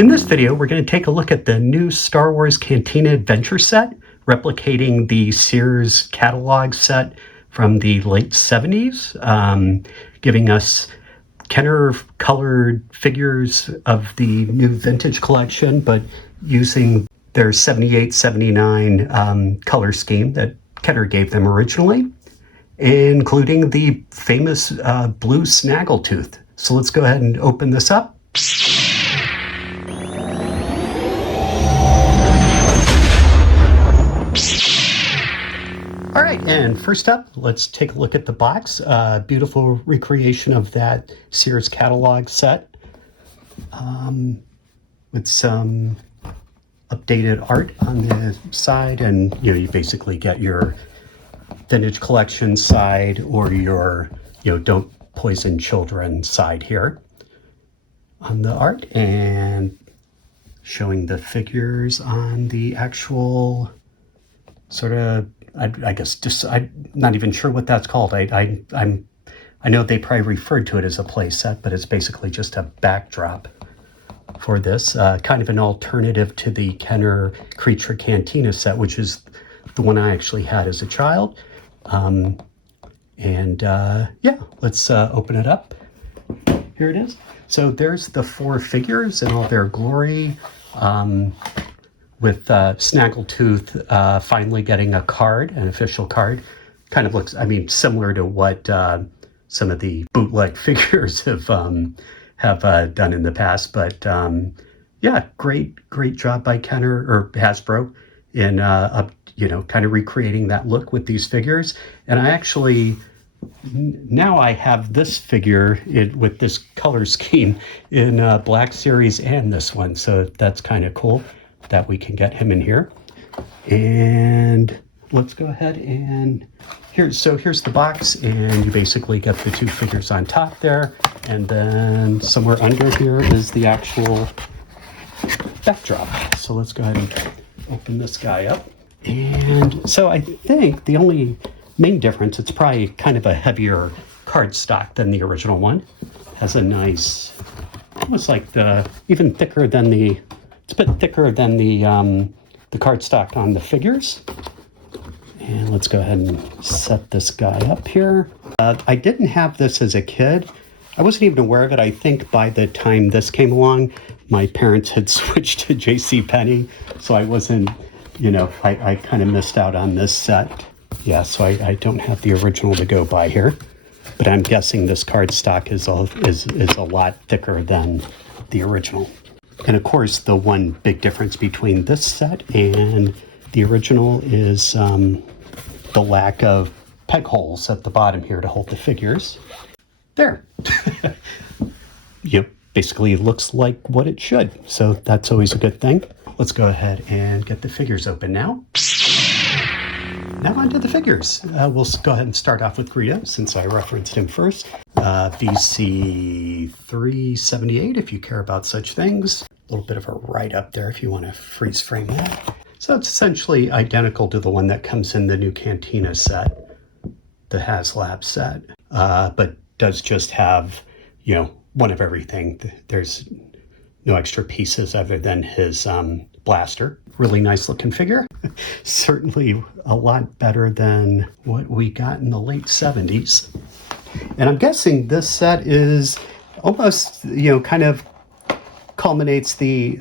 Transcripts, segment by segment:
In this video, we're going to take a look at the new Star Wars Cantina Adventure Set, replicating the Sears catalog set from the late 70s, giving us Kenner colored figures of the new vintage collection, but using their 78, 79 color scheme that Kenner gave them originally, including the famous blue Snaggletooth. So let's go ahead and open this up. All right, and first up, let's take a look at the box. Beautiful recreation of that Sears catalog set with some updated art on the side, and you basically get your vintage collection side or your don't poison children side here on the art, and showing the figures on the actual sort of, I guess, just I'm not even sure what that's called. I know they probably referred to it as a play set, but it's basically just a backdrop for this, kind of an alternative to the Kenner Creature Cantina set, which is the one I actually had as a child. Yeah, let's open it up. Here it is. So there's the four figures in all their glory, with Snaggletooth finally getting a card, an official card. Kind of looks, similar to what some of the bootleg figures have done in the past. But yeah, great job by Kenner or Hasbro in kind of recreating that look with these figures. And I actually, now I have this figure with this color scheme in Black Series and this one. So that's kind of cool that we can get him in here. And let's go ahead and here's the box, and you basically get the two figures on top there, and then somewhere under here is the actual backdrop. So let's go ahead and open this guy up. And so I think the only main difference, it's probably kind of a heavier cardstock than the original one. Has a nice, almost like even thicker than it's a bit thicker than the cardstock on the figures. And let's go ahead and set this guy up here. I didn't have this as a kid. I wasn't even aware of it. I think by the time this came along, my parents had switched to JCPenney, so I wasn't, I kind of missed out on this set. Yeah, so I don't have the original to go by here, but I'm guessing this cardstock is a lot thicker than the original. And of course, the one big difference between this set and the original is the lack of peg holes at the bottom here to hold the figures. There. Yep, basically looks like what it should. So that's always a good thing. Let's go ahead and get the figures open now. Now onto the figures. We'll go ahead and start off with Greedo, since I referenced him first. VC 378, if you care about such things. A little bit of a write-up there if you want to freeze frame that. So it's essentially identical to the one that comes in the new Cantina set, the HasLab set, but does just have, one of everything. There's no extra pieces other than his blaster. Really nice looking figure. Certainly a lot better than what we got in the late 70s. And I'm guessing this set is almost, kind of culminates the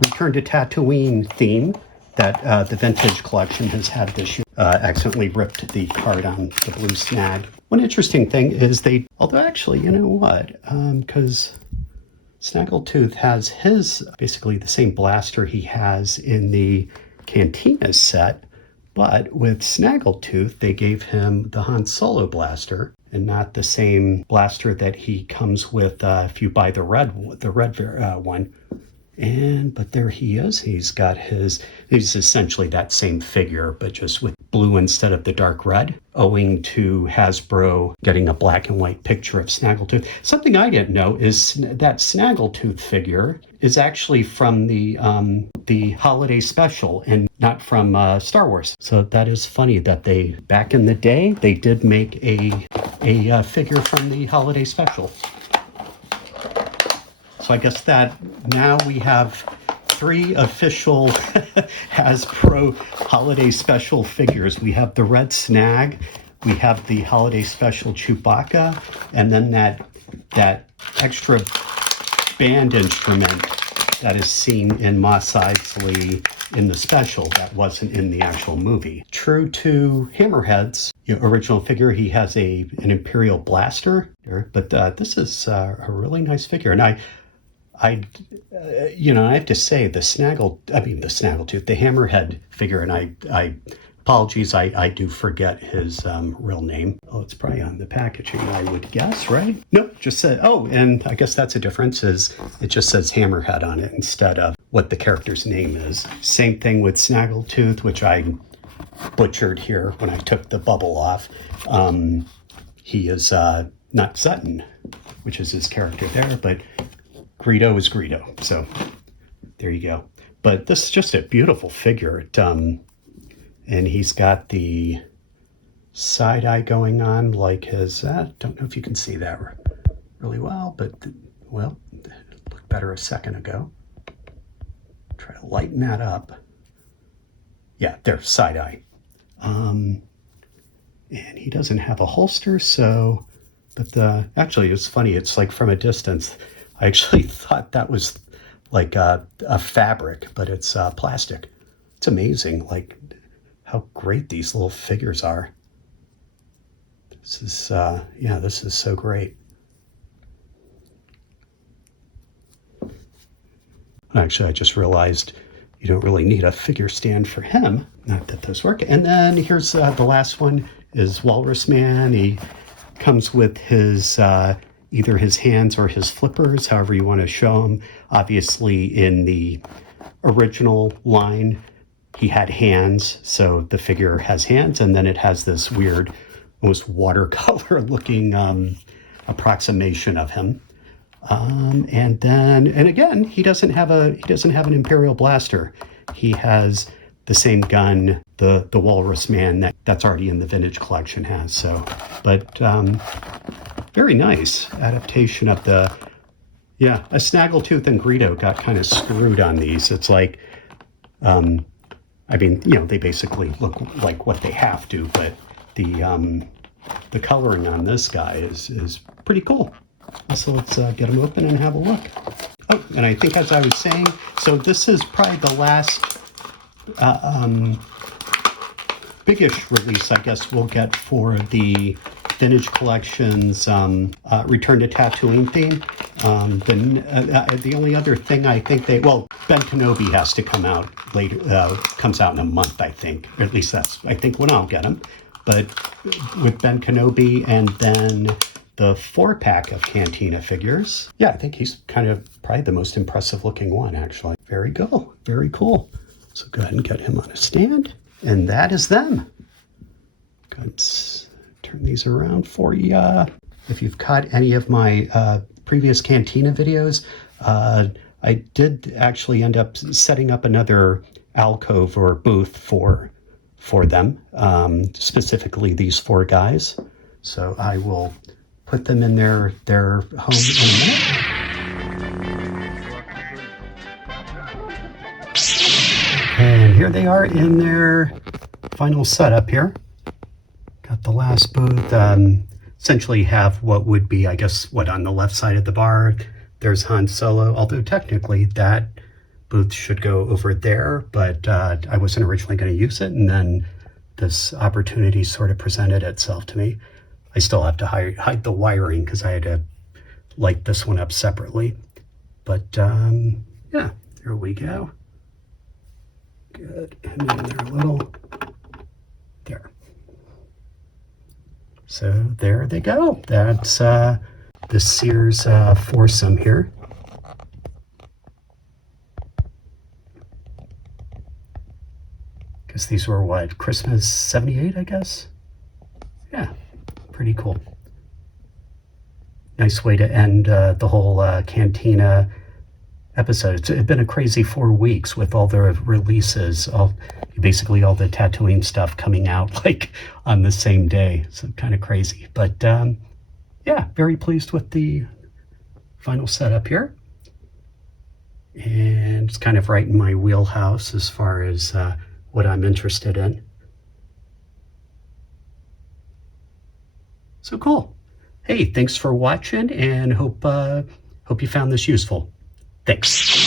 Return to Tatooine theme that the Vintage Collection has had this year. Accidentally ripped the card on the blue snag. One interesting thing is although actually, you know what, because Snaggletooth has basically the same blaster he has in the Cantina set, but with Snaggletooth, they gave him the Han Solo blaster and not the same blaster that he comes with if you buy the red one. But there he is. He's essentially that same figure, but just with blue instead of the dark red, owing to Hasbro getting a black and white picture of Snaggletooth. Something I didn't know is that Snaggletooth figure is actually from the holiday special and not from Star Wars. So that is funny that back in the day, they did make a figure from the holiday special. So I guess that now we have 3 official Hasbro holiday special figures. We have the red Snag, we have the holiday special Chewbacca, and then that extra band instrument that is seen in Mos Eisley in the special that wasn't in the actual movie. True to Hammerhead's original figure, he has an Imperial blaster here, but this is a really nice figure. And I have to say the Snaggletooth, the Hammerhead figure, and I apologies, I do forget his real name. Oh, it's probably on the packaging, I would guess, right? Nope, just said, oh, and I guess that's a difference, is it just says Hammerhead on it instead of what the character's name is. Same thing with Snaggletooth, which I butchered here when I took the bubble off. He is not Sutton, which is his character there, but Greedo is Greedo. So there you go. But this is just a beautiful figure. And he's got the side eye going on like his, don't know if you can see that really well, but well, it looked better a second ago. Try to lighten that up. Yeah, there's side eye. And he doesn't have a holster, so, but actually it's funny, it's like from a distance, I actually thought that was like a fabric, but it's plastic. It's amazing, like how great these little figures are. This is, this is so great. Actually, I just realized you don't really need a figure stand for him. Not that those work. And then here's the last one is Walrus Man. He comes with his either his hands or his flippers, however you want to show him. Obviously, in the original line, he had hands, so the figure has hands, and then it has this weird, almost watercolor-looking approximation of him. And again, he doesn't have an Imperial blaster. He has the same gun the Walrus Man that's already in the Vintage Collection has. So, but very nice adaptation of a Snaggletooth and Greedo got kind of screwed on these. It's like, they basically look like what they have to, but the coloring on this guy is pretty cool. So let's get them open and have a look. Oh, and I think as I was saying, so this is probably the last biggish release, I guess, we'll get for the Vintage Collection's Return to Tatooine theme. The only other thing I think Ben Kenobi has to come out later, comes out in a month, I think. Or at least that's, I think, when I'll get him. But with Ben Kenobi and then the 4-pack of Cantina figures. Yeah, I think he's kind of probably the most impressive looking one, actually. Very cool. Very cool. So go ahead and get him on a stand. And that is them. Good. Turn these around for you. If you've caught any of my previous Cantina videos, I did actually end up setting up another alcove or booth for them, specifically these 4 guys. So I will put them in their home in a minute. And here they are in their final setup here. Got the last booth. Essentially have what would be, I guess, on the left side of the bar. There's Han Solo, although technically that booth should go over there, but I wasn't originally going to use it, and then this opportunity sort of presented itself to me. I still have to hide the wiring because I had to light this one up separately. But yeah, there we go. Good. And then there a little. There. So there they go. That's the Sears foursome here. Because these were what, Christmas 78, I guess? Yeah, pretty cool. Nice way to end the whole Cantina episode. It's been a crazy 4 weeks with all the releases, basically all the Tatooine stuff coming out like on the same day. So kind of crazy. But yeah, very pleased with the final setup here. And it's kind of right in my wheelhouse as far as what I'm interested in. So cool. Hey, thanks for watching, and hope you found this useful. Thanks.